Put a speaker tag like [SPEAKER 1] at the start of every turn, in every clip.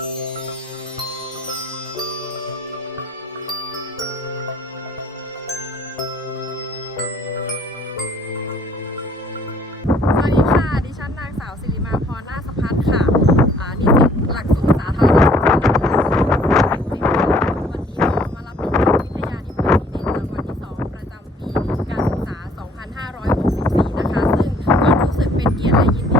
[SPEAKER 1] สวัสดีค่ะ ดิฉันนางสาวสิริมาพรนาสพัฒน์ค่ะอ่านิสิตหลักสูตรสาธารณสุขวันนี้ก็มารับรางวัลวิทยานิพนธ์ดีเด่นรางวัลที่2ประจำปีการศึกษา 2564 นะคะ ซึ่งก็รู้สึกเป็นเกียรติและยินดี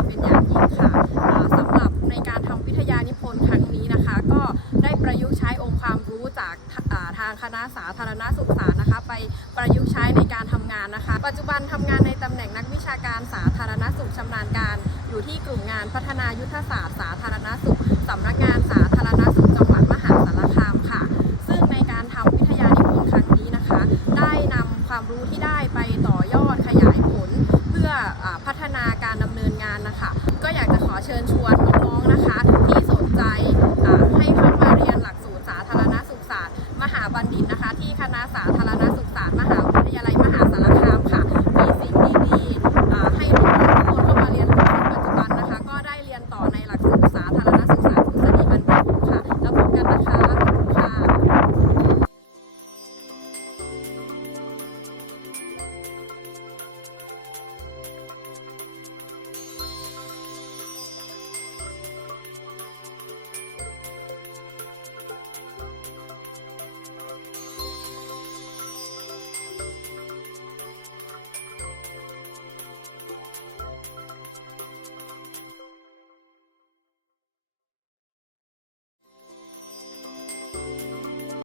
[SPEAKER 1] ประยุกต์ใช้องค์ความรู้จากทางคณะสาธารณสุขศาสตร์นะคะ ไปประยุกต์ใช้ในการทำงานนะคะ ปัจจุบันทำงานในตำแหน่งนักวิชาการสาธารณสุขชำนาญการ อยู่ที่กลุ่มงานพัฒนายุทธศาสตร์สาธารณสุข สำนักงานสาธารณสุขจังหวัดมหาสารคามค่ะ ซึ่งในการทำวิทยานิพนธ์ครั้งนี้นะคะ ได้นำความรู้ที่ได้ไปต่อยอดขยายผล เพื่อพัฒนาการดำเนินงานนะคะ ก็อยากจะขอเชิญชวนน้องๆนะคะ ดิตนะคะ ที่คณะสาธารณสุขศาสตร์มหาวิทยาลัยมหาสาร